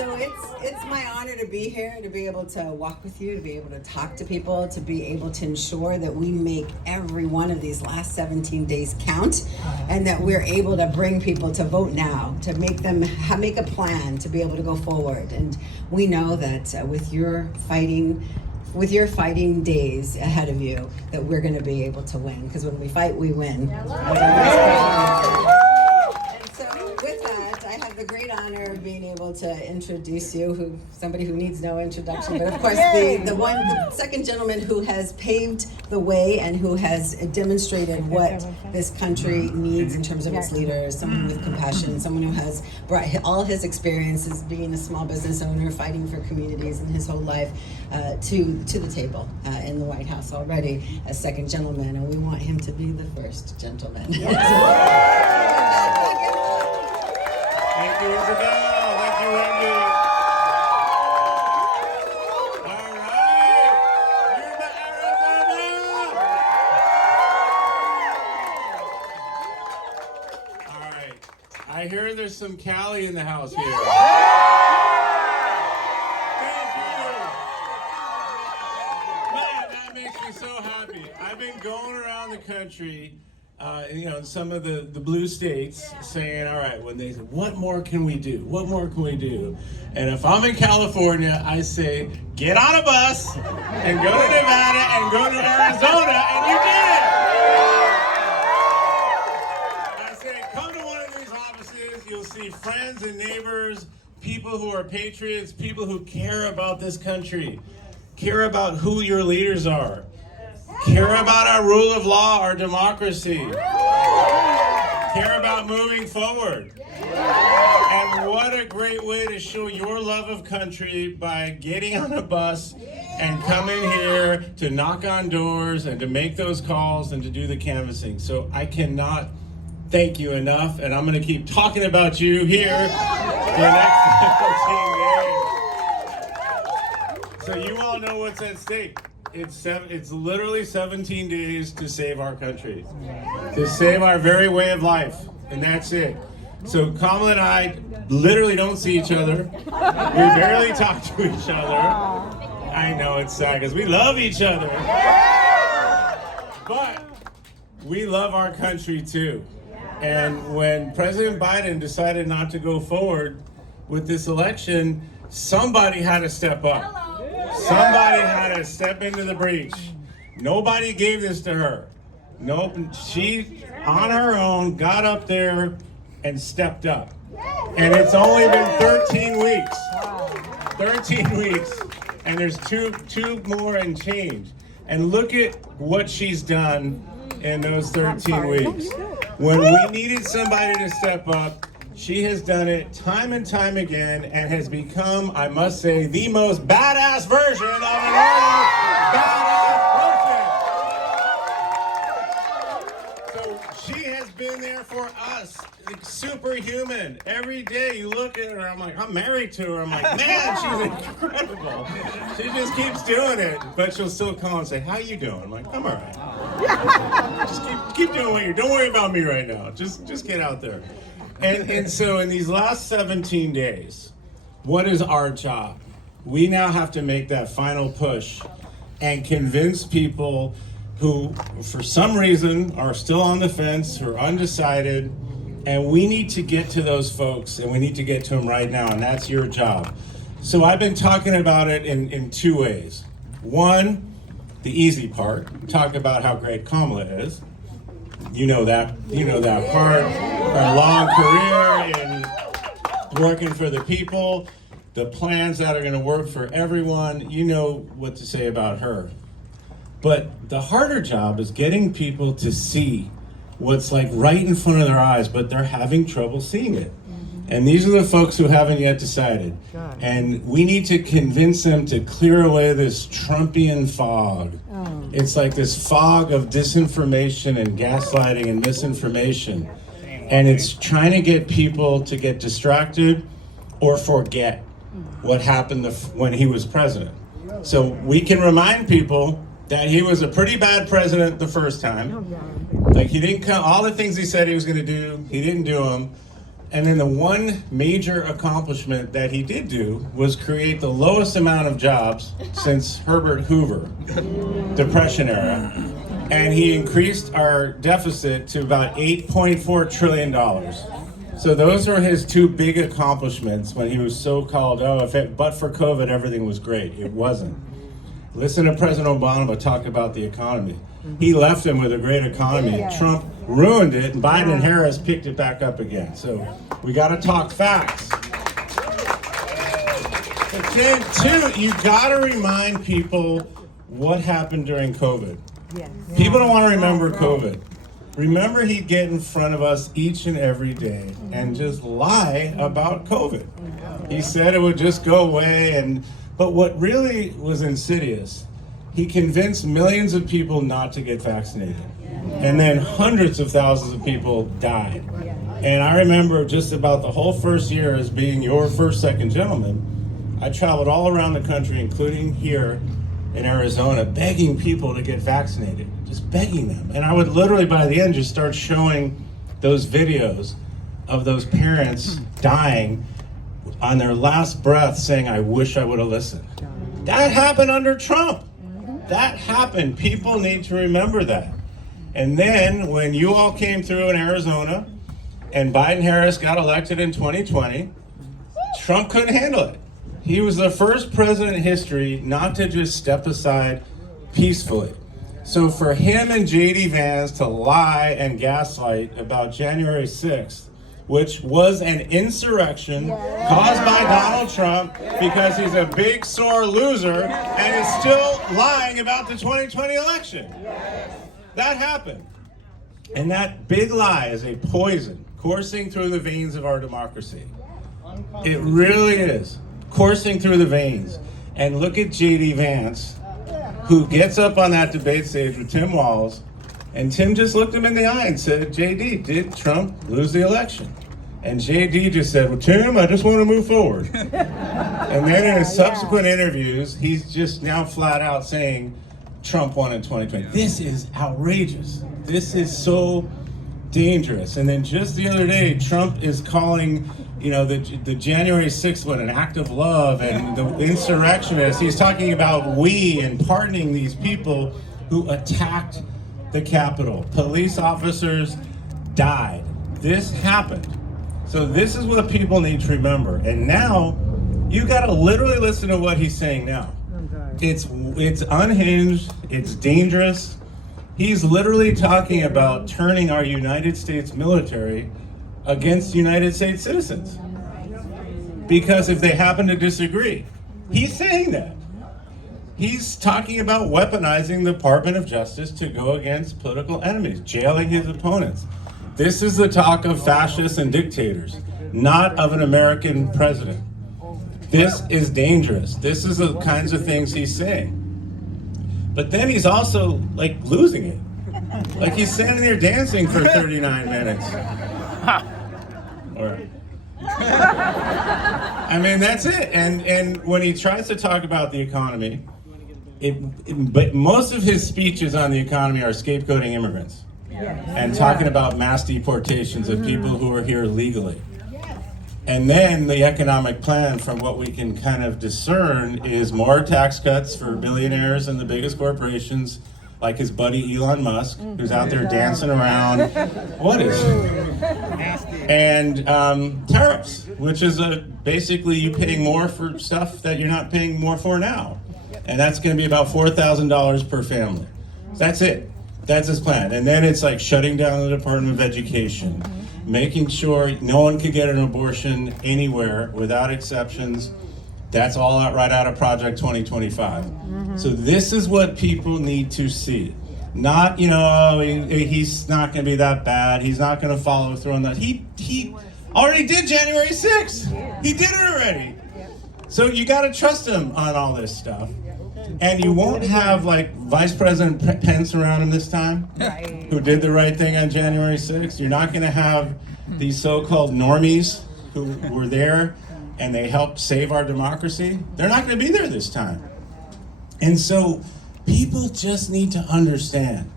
So it's my honor to be here, to be able to walk with you, to be able to talk to people, to be able to ensure that we make every one of these last 17 days count, and that we're able to bring people to vote now, to make them make a plan to be able to go forward. And we know that with your fighting days ahead of you, that we're going to be able to win, because when we fight, we win. With that, I have the great honor of being able to introduce you, somebody who needs no introduction, but of course the second gentleman who has paved the way and who has demonstrated what this country needs in terms of its leaders, someone with compassion, someone who has brought all his experiences being a small business owner, fighting for communities in his whole life to the table in the White House already as second gentleman, and we want him to be the first gentleman. Thank you, Isabel. Thank you, Wendy. All right. Yuma, Arizona. All right. I hear there's some Cali in the house here. Thank you. Man, that makes me so happy. I've been going around the country, in some of the blue states, saying, all right, when they say, what more can we do? What more can we do? And if I'm in California, I say, get on a bus and go to Nevada and go to Arizona, and you did it! I say, come to one of these offices, you'll see friends and neighbors, people who are patriots, people who care about this country, care about who your leaders are. Care about our rule of law, our democracy. Care about moving forward. And what a great way to show your love of country by getting on a bus and coming here to knock on doors and to make those calls and to do the canvassing. So I cannot thank you enough, and I'm going to keep talking about you here for the next 15 days. So you all know what's at stake. It's literally 17 days to save our country, to save our very way of life, and that's it. So Kamala and I literally don't see each other. We barely talk to each other. I know it's sad because we love each other, but we love our country too. And when President Biden decided not to go forward with this election, somebody had to step up. Somebody had to step into the breach. Nobody gave this to her. Nope, she, on her own, got up there and stepped up. And it's only been 13 weeks. 13 weeks. And there's two more and change. And look at what she's done in those 13 weeks. When we needed somebody to step up, she has done it time and time again and has become, I must say, the most badass version of another badass person. So she has been there for us, superhuman. Every day you look at her, I'm like, I'm married to her. I'm like, man, she's incredible. She just keeps doing it, but she'll still call and say, how you doing? I'm like, I'm all right. Just keep doing what you're doing. Don't worry about me right now. Just get out there. And so in these last 17 days, what is our job? We now have to make that final push and convince people who, for some reason, are still on the fence, who are undecided, and we need to get to those folks, and we need to get to them right now, and that's your job. So I've been talking about it in two ways. One, the easy part, talk about how great Kamala is. You know that part. Her long career in working for the people, the plans that are going to work for everyone. You know what to say about her. But the harder job is getting people to see what's like right in front of their eyes, but they're having trouble seeing it. And these are the folks who haven't yet decided. And we need to convince them to clear away this Trumpian fog. It's like this fog of disinformation and gaslighting and misinformation. And it's trying to get people to get distracted or forget what happened when he was president. So we can remind people that he was a pretty bad president the first time. Like he didn't come, all the things he said he was going to do, he didn't do them. And then the one major accomplishment that he did do was create the lowest amount of jobs since Herbert Hoover, Depression era. And he increased our deficit to about $8.4 trillion. So those are his two big accomplishments when he was so-called, but for COVID, everything was great. It wasn't. Listen to President Obama talk about the economy. He left him with a great economy. Trump ruined it, and Biden and Harris picked it back up again. So we got to talk facts. But then, too, you got to remind people what happened during COVID. People don't want to remember COVID. Remember, he'd get in front of us each and every day and just lie about COVID. He said it would just go away, but what really was insidious, he convinced millions of people not to get vaccinated. And then hundreds of thousands of people died. And I remember just about the whole first year as being your first second gentleman, I traveled all around the country, including here in Arizona, begging people to get vaccinated, just begging them. And I would literally, by the end, just start showing those videos of those parents dying on their last breath saying, I wish I would have listened. That happened under Trump. That happened. People need to remember that. And then when you all came through in Arizona and Biden Harris got elected in 2020, Trump couldn't handle it. He was the first president in history not to just step aside peacefully. So for him and J.D. Vance to lie and gaslight about January 6th, which was an insurrection caused by Donald Trump because he's a big sore loser and is still lying about the 2020 election. That happened. And that big lie is a poison coursing through the veins of our democracy. It really is. Coursing through the veins. And look at J.D. Vance, who gets up on that debate stage with Tim Walz, and Tim just looked him in the eye and said, J.D., did Trump lose the election? And J.D. just said, well, Tim, I just want to move forward. And then in his subsequent interviews, he's just now flat out saying Trump won in 2020. This is outrageous. This is so dangerous. And then just the other day, Trump is calling, the January 6th one an act of love, and the insurrectionists. He's talking about we and pardoning these people who attacked the Capitol. Police officers died. This happened. So this is what people need to remember. And now, you gotta literally listen to what he's saying now. It's unhinged, it's dangerous. He's literally talking about turning our United States military against United States citizens. Because if they happen to disagree, he's saying that. He's talking about weaponizing the Department of Justice to go against political enemies, jailing his opponents. This is the talk of fascists and dictators, not of an American president. This is dangerous. This is the kinds of things he's saying. But then he's also losing it. Like he's standing there dancing for 39 minutes. I mean, that's it. And when he tries to talk about the economy, but most of his speeches on the economy are scapegoating immigrants and talking about mass deportations of people who are here legally. And then the economic plan, from what we can kind of discern, is more tax cuts for billionaires and the biggest corporations, like his buddy Elon Musk, who's out there dancing around. What is? And tariffs, which is basically you paying more for stuff that you're not paying more for now. And that's going to be about $4,000 per family. That's it. That's his plan. And then it's like shutting down the Department of Education, making sure no one can get an abortion anywhere without exceptions. That's all right out of Project 2025. So this is what people need to see. Not, he's not going to be that bad. He's not going to follow through on that. He already did January 6th. He did it already. So you got to trust him on all this stuff. And you won't have Vice President Pence around him this time, who did the right thing on January 6th. You're not going to have these so-called normies who were there and they helped save our democracy. They're not going to be there this time. And so people just need to understand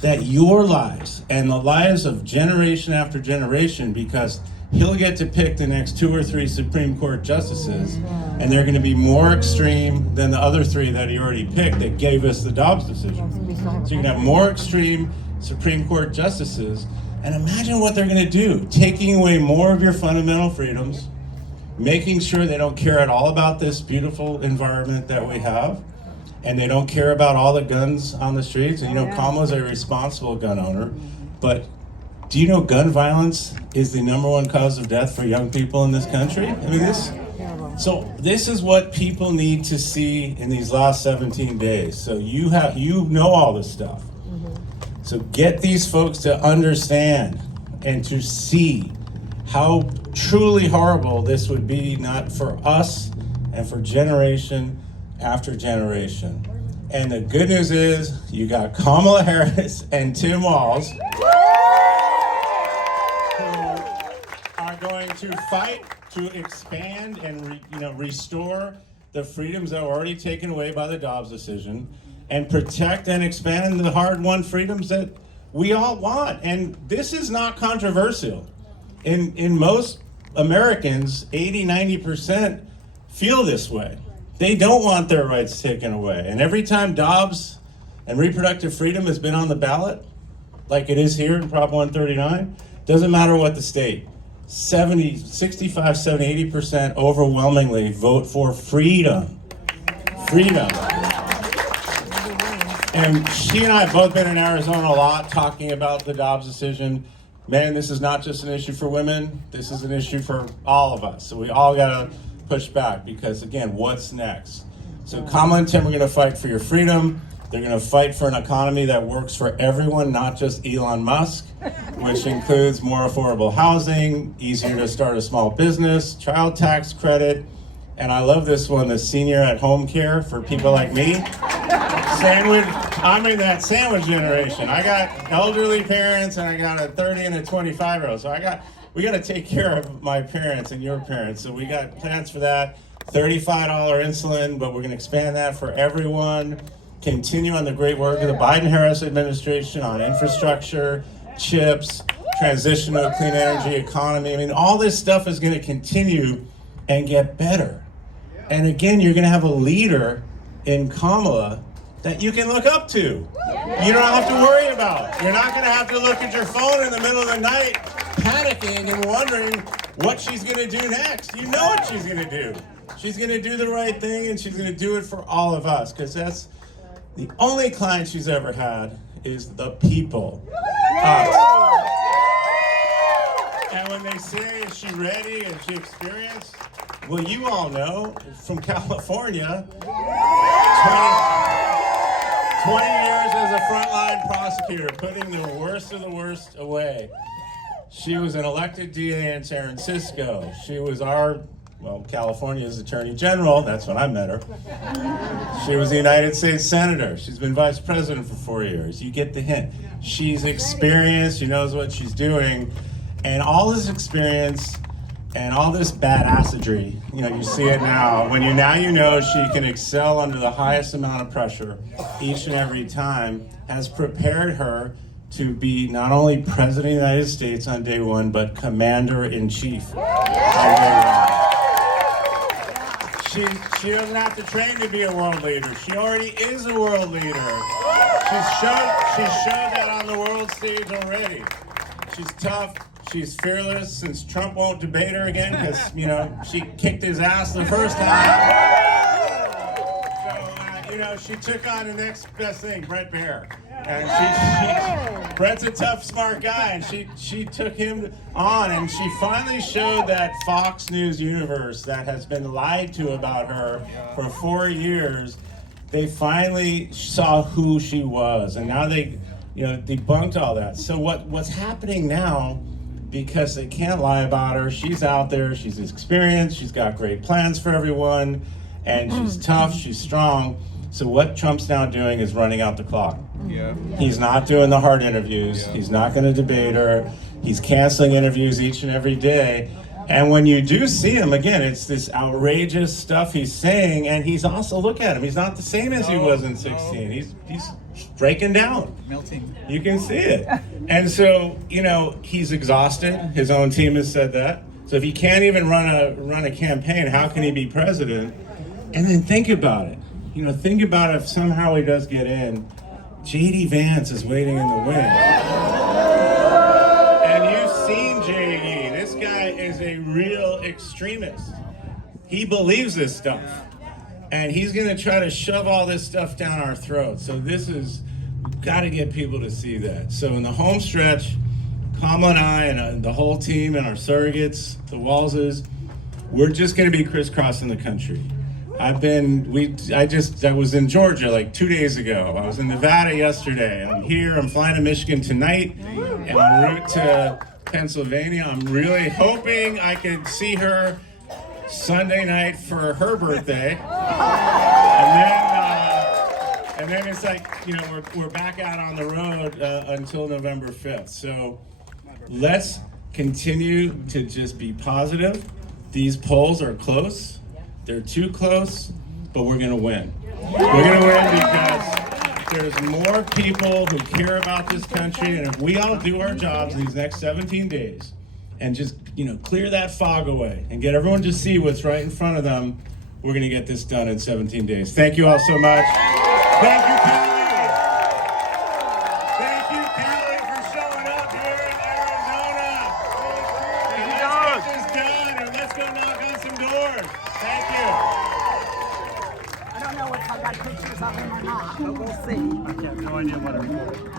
that your lives and the lives of generation after generation, because he'll get to pick the next 2 or 3 Supreme Court justices, and they're going to be more extreme than the other 3 that he already picked that gave us the Dobbs decision. So you can have more extreme Supreme Court justices, and imagine what they're going to do, taking away more of your fundamental freedoms, making sure they don't care at all about this beautiful environment that we have, and they don't care about all the guns on the streets. And Kamala's a responsible gun owner, but do you know gun violence is the #1 cause of death for young people in this country? I mean, this is what people need to see in these last 17 days. So you know all this stuff. So get these folks to understand and to see how truly horrible this would be, not for us and for generation after generation. And the good news is you got Kamala Harris and Tim Walz who are going to fight to expand and restore the freedoms that were already taken away by the Dobbs decision, and protect and expand the hard-won freedoms that we all want. And this is not controversial. In most Americans, 80-90% feel this way. They don't want their rights taken away. And every time Dobbs and reproductive freedom has been on the ballot, like it is here in Prop 139, doesn't matter what the state, 65, 70, 80% overwhelmingly vote for freedom. Freedom. And she and I have both been in Arizona a lot talking about the Dobbs decision. Man, this is not just an issue for women. This is an issue for all of us. So we all got to push back because, again, what's next? So Kamala and Tim are going to fight for your freedom. They're going to fight for an economy that works for everyone, not just Elon Musk, which includes more affordable housing, easier to start a small business, child tax credit, and I love this one, the senior at home care for people like me. I'm in that sandwich generation. I got elderly parents and I got a 30 and a 25-year-old. So we got to take care of my parents and your parents. So we got plans for that. $35 insulin, but we're going to expand that for everyone. Continue on the great work of the Biden-Harris administration on infrastructure, chips, transition to a clean energy economy. I mean, all this stuff is going to continue and get better. And again, you're going to have a leader in Kamala that you can look up to. You don't have to worry about. You're not going to have to look at your phone in the middle of the night panicking and wondering what she's going to do next. You know what she's going to do. She's going to do the right thing, and she's going to do it for all of us, because that's the only client she's ever had is the people. Us. And when they say, is she ready and she experienced? Well, you all know from California, 20 years as a frontline prosecutor, putting the worst of the worst away. She was an elected DA in San Francisco. She was California's Attorney General. That's when I met her. She was a United States Senator. She's been Vice President for 4 years. You get the hint. She's experienced. She knows what she's doing. And all this experience and all this badassery, you see it now. When you know she can excel under the highest amount of pressure each and every time, has prepared her to be not only President of the United States on day one, but Commander-in-Chief on day one. She doesn't have to train to be a world leader. She already is a world leader. She's showed that on the world stage already. She's tough. She's fearless, since Trump won't debate her again because, she kicked his ass the first time. So, she took on the next best thing, Brett Baer. And Brett's a tough, smart guy, and she took him on, and she finally showed that Fox News universe that has been lied to about her for 4 years. They finally saw who she was, and now they, debunked all that. So what's happening now, because they can't lie about her, she's out there, she's experienced, she's got great plans for everyone, and she's tough, she's strong. So what Trump's now doing is running out the clock. Yeah. He's not doing the hard interviews. Yeah. He's not going to debate her. He's canceling interviews each and every day. And when you do see him, again, it's this outrageous stuff he's saying, and he's also, look at him, he's not the same as he was in 16. He's breaking down. Melting. You can see it. And so, you know, he's exhausted. His own team has said that. So if he can't even run a campaign, how can he be president? And then think about it. You know, think about if somehow he does get in, J.D. Vance is waiting in the wings. And you've seen J.D. This guy is a real extremist. He believes this stuff. And he's going to try to shove all this stuff down our throats. So this is, we've got to get people to see that. So in the home stretch, Kamala and I and the whole team and our surrogates, the Walses, we're just going to be crisscrossing the country. I was in Georgia like 2 days ago. I was in Nevada yesterday. I'm here, I'm flying to Michigan tonight, and en route to Pennsylvania. I'm really hoping I could see her Sunday night for her birthday. And then it's like, you know, we're back out on the road until November 5th. So let's continue to just be positive. These polls are close. They're too close, but we're going to win. We're going to win because there's more people who care about this country, and if we all do our jobs in these next 17 days and just, you know, clear that fog away and get everyone to see what's right in front of them, we're going to get this done in 17 days. Thank you all so much. Thank you, Kelly. Thank you, Kelly, for showing up here in Arizona. And let's get this done, and let's go knock on some doors. Thank you. I don't know if I got pictures of him or not, but we'll see. I have no idea what I'm doing.